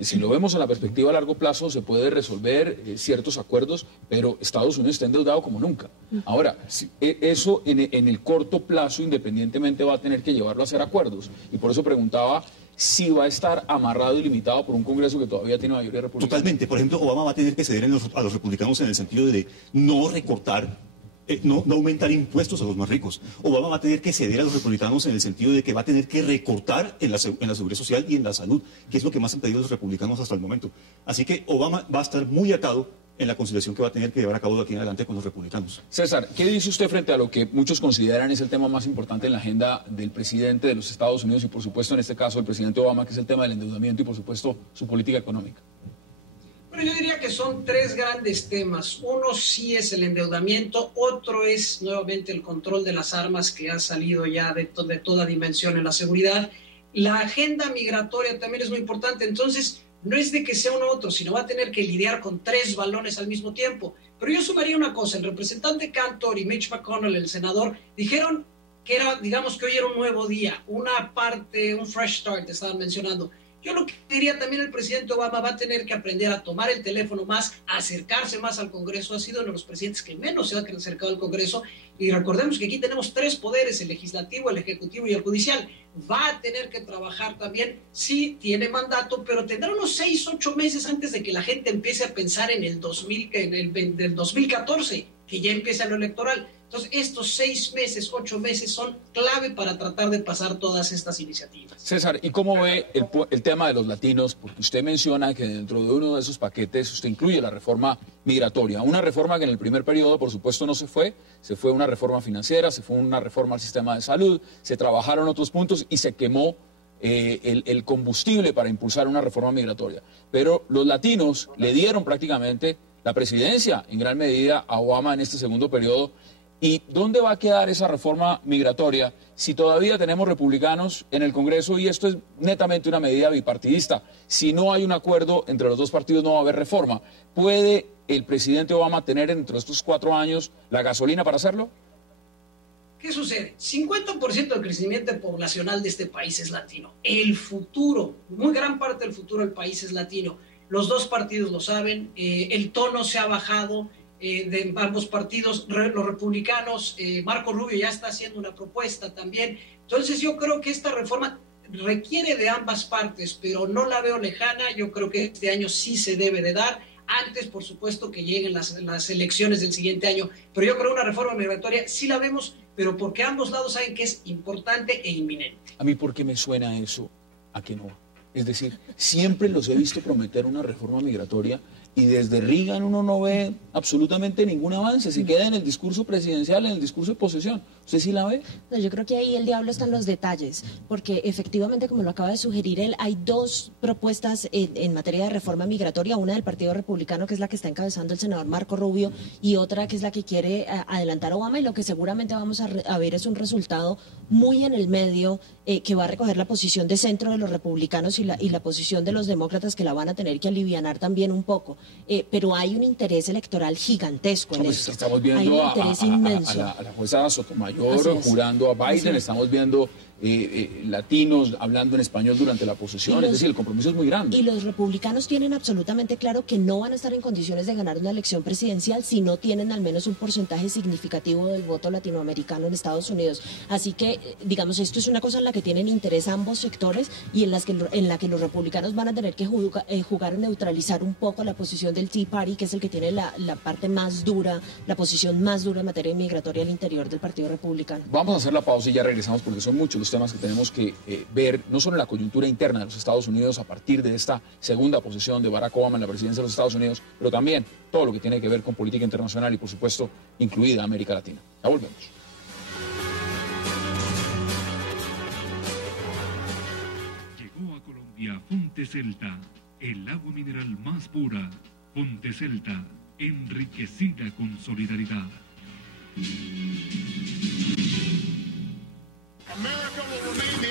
si lo vemos en la perspectiva a largo plazo, se puede resolver ciertos acuerdos, pero Estados Unidos está endeudado como nunca. Ahora, eso en el corto plazo, independientemente, va a tener que llevarlo a hacer acuerdos. Y por eso preguntaba si va a estar amarrado y limitado por un Congreso que todavía tiene mayoría republicana. Totalmente. Por ejemplo, Obama va a tener que ceder a los republicanos en el sentido de no recortar, no aumentar impuestos a los más ricos. Obama va a tener que ceder a los republicanos en el sentido de que va a tener que recortar en la seguridad social y en la salud, que es lo que más han pedido los republicanos hasta el momento. Así que Obama va a estar muy atado en la conciliación que va a tener que llevar a cabo de aquí en adelante con los republicanos. César, ¿qué dice usted frente a lo que muchos consideran es el tema más importante en la agenda del presidente de los Estados Unidos y, por supuesto, en este caso, el presidente Obama, que es el tema del endeudamiento y, por supuesto, su política económica? Bueno, yo diría que son 3 grandes temas. Uno sí es el endeudamiento, otro es nuevamente el control de las armas, que ha salido ya de toda dimensión en la seguridad. La agenda migratoria también es muy importante, entonces no es de que sea uno u otro, sino va a tener que lidiar con 3 balones al mismo tiempo. Pero yo sumaría una cosa, el representante Cantor y Mitch McConnell, el senador, dijeron que era, digamos que hoy era un nuevo día, una parte, un fresh start, estaban mencionando. Yo lo que diría también, el presidente Obama va a tener que aprender a tomar el teléfono más, a acercarse más al Congreso. Ha sido uno de los presidentes que menos se ha acercado al Congreso. Y recordemos que aquí tenemos 3 poderes, el legislativo, el ejecutivo y el judicial. Va a tener que trabajar también, sí, tiene mandato, pero tendrá unos 6, 8 meses antes de que la gente empiece a pensar en el 2014, que ya empieza lo electoral. Entonces, estos 6 meses, 8 meses son clave para tratar de pasar todas estas iniciativas. César, ¿y cómo ve el tema de los latinos? Porque usted menciona que dentro de uno de esos paquetes usted incluye la reforma migratoria. Una reforma que en el primer periodo, por supuesto, no se fue una reforma financiera, se fue una reforma al sistema de salud, se trabajaron otros puntos y se quemó el combustible para impulsar una reforma migratoria. Pero los latinos le dieron prácticamente la presidencia en gran medida a Obama en este segundo periodo. ¿Y dónde va a quedar esa reforma migratoria si todavía tenemos republicanos en el Congreso y esto es netamente una medida bipartidista? Si no hay un acuerdo entre los dos partidos no va a haber reforma. ¿Puede el presidente Obama tener entre estos 4 años la gasolina para hacerlo? ¿Qué sucede? 50% del crecimiento poblacional de este país es latino. El futuro, muy gran parte del futuro del país es latino. Los dos partidos lo saben, el tono se ha bajado de ambos partidos, los republicanos, Marco Rubio ya está haciendo una propuesta también. Entonces yo creo que esta reforma requiere de ambas partes, pero no la veo lejana. Yo creo que este año sí se debe de dar. Antes, por supuesto, que lleguen las elecciones del siguiente año. Pero yo creo que una reforma migratoria sí la vemos, pero porque ambos lados saben que es importante e inminente. A mí, ¿por qué me suena eso a que no? Es decir, siempre los he visto prometer una reforma migratoria y desde Reagan uno no ve absolutamente ningún avance. Se queda en el discurso presidencial, en el discurso de posesión. ¿Usted sí la ve? No, yo creo que ahí el diablo está en los detalles, porque efectivamente, como lo acaba de sugerir él, hay dos propuestas en materia de reforma migratoria, una del Partido Republicano, que es la que está encabezando el senador Marco Rubio, y otra que es la que quiere adelantar Obama, y lo que seguramente vamos a ver es un resultado muy en el medio, que va a recoger la posición de centro de los republicanos y la posición de los demócratas, que la van a tener que alivianar también un poco. Pero hay un interés electoral gigantesco en esto. Estamos viendo a la jueza Sotomayor jurando a Biden, estamos viendo latinos hablando en español durante la posesión, es decir, el compromiso es muy grande. Y los republicanos tienen absolutamente claro que no van a estar en condiciones de ganar una elección presidencial si no tienen al menos un porcentaje significativo del voto latinoamericano en Estados Unidos. Así que, digamos, esto es una cosa en la que tienen interés ambos sectores y en la que los republicanos van a tener que jugar a neutralizar un poco la posición del Tea Party, que es el que tiene la parte más dura, la posición más dura en materia migratoria al interior del Partido Republicano. Vamos a hacer la pausa y ya regresamos porque son muchos los temas que tenemos que ver, no solo en la coyuntura interna de los Estados Unidos a partir de esta segunda posición de Barack Obama en la presidencia de los Estados Unidos, pero también todo lo que tiene que ver con política internacional y, por supuesto, incluida América Latina. Ya volvemos. Llegó a Colombia Fonte Celta, el agua mineral más pura. Fonte Celta, enriquecida con solidaridad.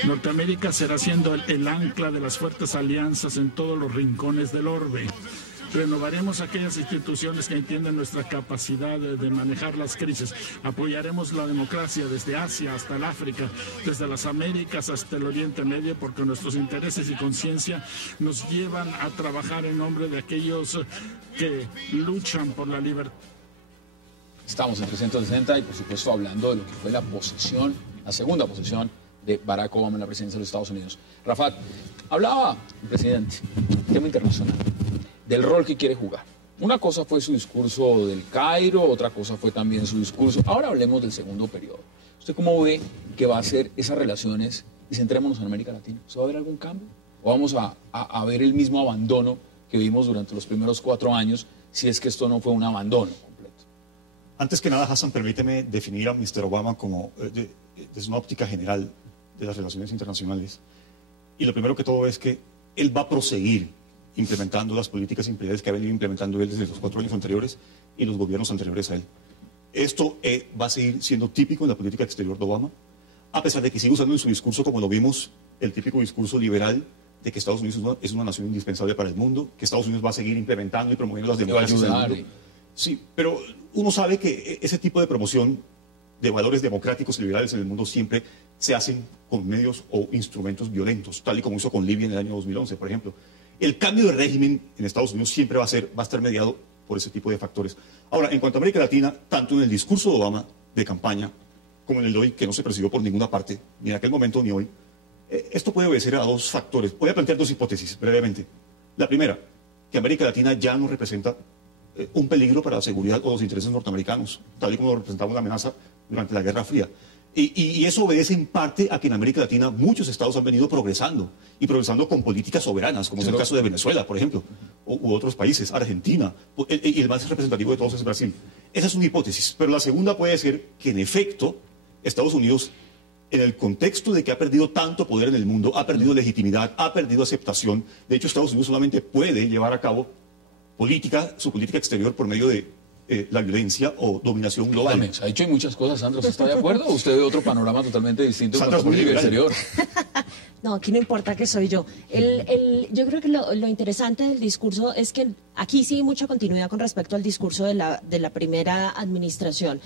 Norteamérica será siendo el ancla de las fuertes alianzas en todos los rincones del orbe. Renovaremos aquellas instituciones que entienden nuestra capacidad de manejar las crisis. Apoyaremos la democracia desde Asia hasta el África, desde las Américas hasta el Oriente Medio, porque nuestros intereses y conciencia nos llevan a trabajar en nombre de aquellos que luchan por la libertad. Estamos en 360 y, por supuesto, hablando de lo que fue la posesión, la segunda posesión de Barack Obama en la presidencia de los Estados Unidos. Rafat, hablaba el presidente, tema internacional, del rol que quiere jugar. Una cosa fue su discurso del Cairo, otra cosa fue también su discurso. Ahora hablemos del segundo periodo. ¿Usted cómo ve que va a ser esas relaciones? Y centrémonos en América Latina. ¿Se va a ver algún cambio? ¿O vamos a ver el mismo abandono que vimos durante los primeros 4 años, si es que esto no fue un abandono completo? Antes que nada, Hassan, permíteme definir a Mr. Obama como, desde una óptica general de las relaciones internacionales. Y lo primero que todo es que él va a proseguir implementando las políticas y prioridades que ha venido implementando él desde los 4 años anteriores y los gobiernos anteriores a él. Esto va a seguir siendo típico en la política exterior de Obama, a pesar de que sigue usando en su discurso, como lo vimos, el típico discurso liberal de que Estados Unidos es una nación indispensable para el mundo, que Estados Unidos va a seguir implementando y promoviendo las democracias del mundo. Sí, pero uno sabe que ese tipo de promoción de valores democráticos y liberales en el mundo siempre se hacen con medios o instrumentos violentos, tal y como hizo con Libia en el año 2011, por ejemplo. El cambio de régimen en Estados Unidos siempre va a estar mediado por ese tipo de factores. Ahora, en cuanto a América Latina, tanto en el discurso de Obama de campaña como en el de hoy, que no se persiguió por ninguna parte, ni en aquel momento ni hoy, esto puede obedecer a 2 factores. Voy a plantear 2 hipótesis brevemente. La primera, que América Latina ya no representa un peligro para la seguridad o los intereses norteamericanos, tal y como lo representaba una amenaza durante la Guerra Fría. Y eso obedece en parte a que en América Latina muchos estados han venido progresando, y progresando con políticas soberanas, como es el caso de Venezuela, por ejemplo, u otros países, Argentina, y el más representativo de todos es Brasil. Esa es una hipótesis, pero la segunda puede ser que en efecto Estados Unidos, en el contexto de que ha perdido tanto poder en el mundo, ha perdido legitimidad, ha perdido aceptación. De hecho, Estados Unidos solamente puede llevar a cabo política, su política exterior por medio de la violencia o dominación global. Ha dicho muchas cosas, Sandra. ¿Usted está de acuerdo o usted ve otro panorama totalmente distinto con la política exterior? No, aquí no importa que soy yo. Yo creo que lo interesante del discurso es que aquí sí hay mucha continuidad con respecto al discurso de la primera administración.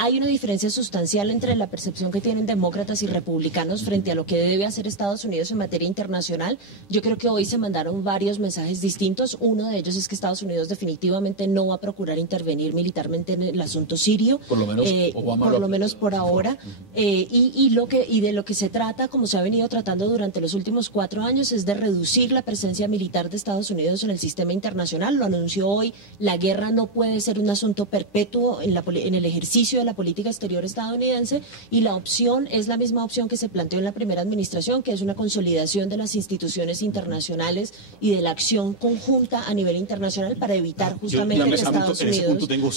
Hay una diferencia sustancial entre la percepción que tienen demócratas y republicanos frente a lo que debe hacer Estados Unidos en materia internacional. Yo creo que hoy se mandaron varios mensajes distintos. Uno de ellos es que Estados Unidos definitivamente no va a procurar intervenir militarmente en el asunto sirio. Por lo menos Obama por lo menos por ahora. Y de lo que se trata, como se ha venido tratando durante los últimos 4 años, es de reducir la presencia militar de Estados Unidos en el sistema internacional. Lo anunció hoy. La guerra no puede ser un asunto perpetuo en el ejercicio de la política exterior estadounidense, y la opción es la misma opción que se planteó en la primera administración, que es una consolidación de las instituciones internacionales y de la acción conjunta a nivel internacional para evitar justamente que Estados Unidos...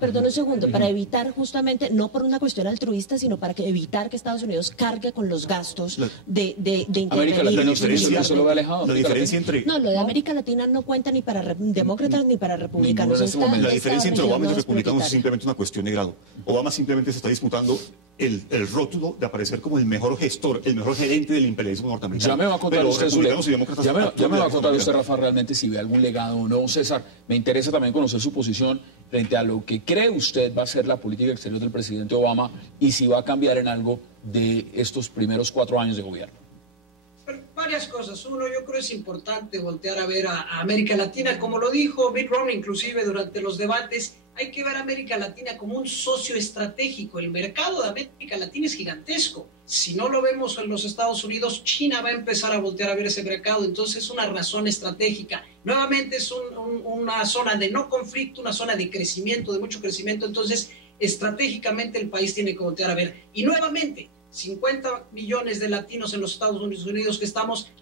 Perdón un segundo, para evitar justamente, no por una cuestión altruista, sino para evitar que Estados Unidos cargue con los gastos de intervenir. La diferencia entre... No, lo de América Latina no cuenta ni para demócratas ni para republicanos. La diferencia entre Obama y los republicanos es simplemente una cuestión de grado. Obama simplemente se está disputando el rótulo de aparecer como el mejor gestor, el mejor gerente del imperialismo norteamericano. Ya me va a contar usted, ya me va a contar usted, Rafa, realmente si ve algún legado o no. César, me interesa también conocer su posición frente a lo que cree usted va a ser la política exterior del presidente Obama y si va a cambiar en algo de estos primeros 4 años de gobierno. Varias cosas. Uno, yo creo es importante voltear a ver a América Latina, como lo dijo Mitt Romney inclusive durante los debates. Hay que ver a América Latina como un socio estratégico. El mercado de América Latina es gigantesco. Si no lo vemos en los Estados Unidos, China va a empezar a voltear a ver ese mercado. Entonces es una razón estratégica. Nuevamente es una zona de no conflicto, una zona de crecimiento, de mucho crecimiento. Entonces estratégicamente el país tiene que voltear a ver. Y nuevamente, 50 millones de latinos en los Estados Unidos que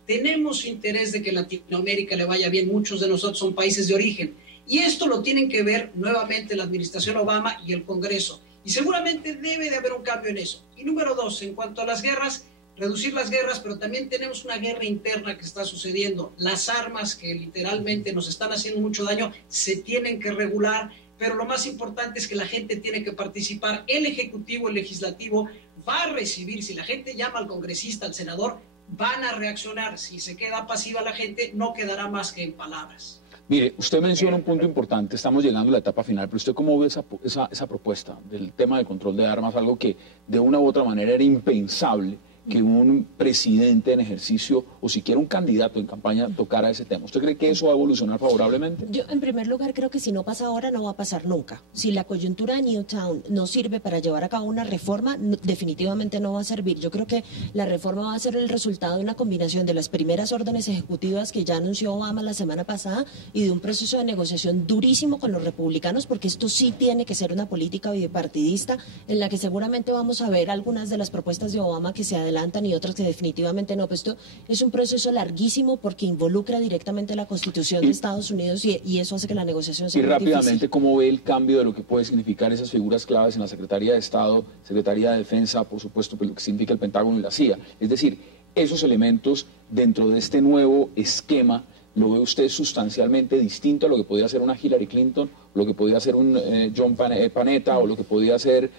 tenemos interés de que Latinoamérica le vaya bien. Muchos de nosotros son países de origen. Y esto lo tienen que ver nuevamente la administración Obama y el Congreso. Y seguramente debe de haber un cambio en eso. Y número 2, en cuanto a las guerras, reducir las guerras, pero también tenemos una guerra interna que está sucediendo. Las armas que literalmente nos están haciendo mucho daño se tienen que regular, pero lo más importante es que la gente tiene que participar. El Ejecutivo, el Legislativo va a recibir, si la gente llama al congresista, al senador, van a reaccionar. Si se queda pasiva la gente, no quedará más que en palabras. Mire, usted menciona un punto importante, estamos llegando a la etapa final, pero ¿usted cómo ve esa propuesta del tema del control de armas? Algo que de una u otra manera era impensable que un presidente en ejercicio o siquiera un candidato en campaña tocara ese tema. ¿Usted cree que eso va a evolucionar favorablemente? Yo, en primer lugar, creo que si no pasa ahora, no va a pasar nunca. Si la coyuntura de Newtown no sirve para llevar a cabo una reforma, definitivamente no va a servir. Yo creo que la reforma va a ser el resultado de una combinación de las primeras órdenes ejecutivas que ya anunció Obama la semana pasada y de un proceso de negociación durísimo con los republicanos, porque esto sí tiene que ser una política bipartidista en la que seguramente vamos a ver algunas de las propuestas de Obama que se adelantan y otras que definitivamente no. Pues esto es un proceso larguísimo porque involucra directamente la Constitución de Estados Unidos y eso hace que la negociación sea muy difícil. Y rápidamente, ¿cómo ve el cambio de lo que puede significar esas figuras claves en la Secretaría de Estado, Secretaría de Defensa, por supuesto, lo que significa el Pentágono y la CIA? Es decir, esos elementos dentro de este nuevo esquema, ¿lo ve usted sustancialmente distinto a lo que podría ser una Hillary Clinton, lo que podría ser un John Panetta o lo que podría ser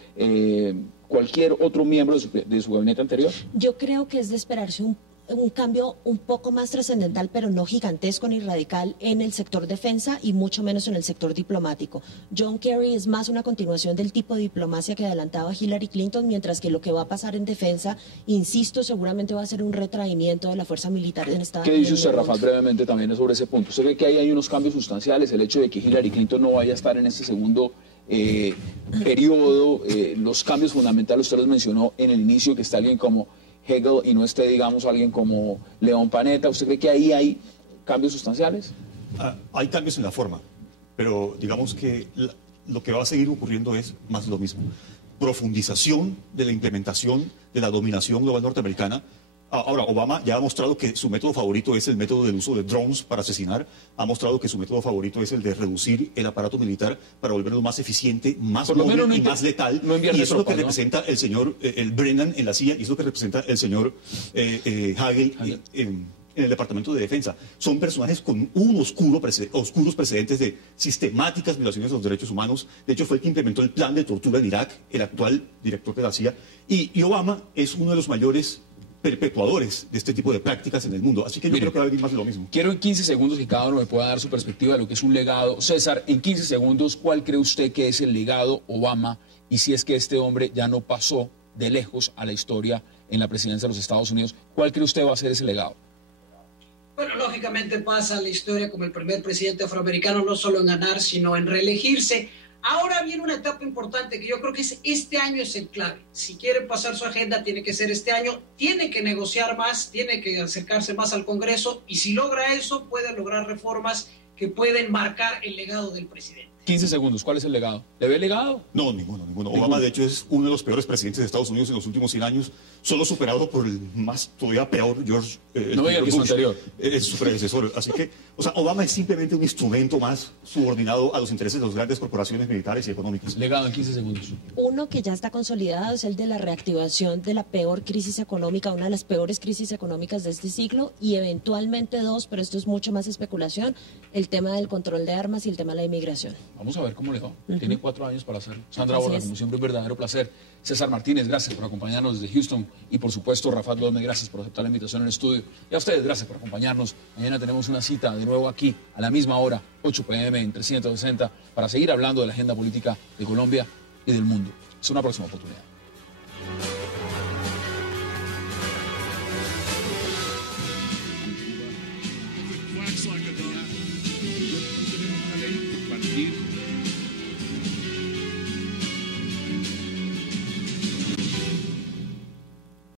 cualquier otro miembro de su gabinete anterior? Yo creo que es de esperarse un cambio un poco más trascendental, pero no gigantesco ni radical en el sector defensa y mucho menos en el sector diplomático. John Kerry es más una continuación del tipo de diplomacia que adelantaba Hillary Clinton, mientras que lo que va a pasar en defensa, insisto, seguramente va a ser un retraimiento de la fuerza militar en Estados Unidos. ¿Qué dice usted, Rafael, brevemente también sobre ese punto? ¿Usted cree que ahí hay unos cambios sustanciales? El hecho de que Hillary Clinton no vaya a estar en ese segundo periodo, los cambios fundamentales, usted los mencionó en el inicio, que está alguien como Hegel y no esté, digamos, alguien como León Panetta. ¿Usted cree que ahí hay cambios sustanciales? Hay cambios en la forma, pero digamos que lo que va a seguir ocurriendo es más lo mismo. Profundización de la implementación de la dominación global norteamericana. Ahora, Obama ya ha mostrado que su método favorito es el método del uso de drones para asesinar. Ha mostrado que su método favorito es el de reducir el aparato militar para volverlo más eficiente, más móvil y más letal. Y eso es lo que representa el señor el Brennan en la CIA, y es lo que representa el señor Hagel en en el Departamento de Defensa. Son personajes con oscuros precedentes de sistemáticas violaciones de los derechos humanos. De hecho, fue el que implementó el plan de tortura en Irak, el actual director de la CIA. Y Obama es uno de los mayores perpetuadores de este tipo de prácticas en el mundo. Así que yo creo que va a venir más de lo mismo. Quiero en 15 segundos que cada uno me pueda dar su perspectiva de lo que es un legado. César, en 15 segundos, ¿cuál cree usted que es el legado Obama? Y si es que este hombre ya no pasó de lejos a la historia en la presidencia de los Estados Unidos, ¿cuál cree usted va a ser ese legado? Bueno, lógicamente pasa a la historia como el primer presidente afroamericano, no solo en ganar, sino en reelegirse. Ahora viene una etapa importante que yo creo que este año es el clave. Si quiere pasar su agenda, tiene que ser este año, tiene que negociar más, tiene que acercarse más al Congreso, y si logra eso, puede lograr reformas que pueden marcar el legado del presidente. 15 segundos, ¿cuál es el legado? ¿Le ve legado? No, ninguno. Obama, de hecho, es uno de los peores presidentes de Estados Unidos en los últimos 100 años, solo superado por el más, todavía peor, George no diga que es su anterior. Es su predecesor. Así que, Obama es simplemente un instrumento más subordinado a los intereses de las grandes corporaciones militares y económicas. Legado en 15 segundos. Uno que ya está consolidado es el de la reactivación de la peor crisis económica, una de las peores crisis económicas de este siglo, y eventualmente dos, pero esto es mucho más especulación, el tema del control de armas y el tema de la inmigración. Vamos a ver cómo le va. Tiene 4 años para hacerlo. Sandra Borja, como siempre, un verdadero placer. César Martínez, gracias por acompañarnos desde Houston. Y por supuesto, Rafael Gómez, gracias por aceptar la invitación en el estudio. Y a ustedes, gracias por acompañarnos. Mañana tenemos una cita de nuevo aquí, a la misma hora, 8 p.m. en 360, para seguir hablando de la agenda política de Colombia y del mundo. Es una próxima oportunidad.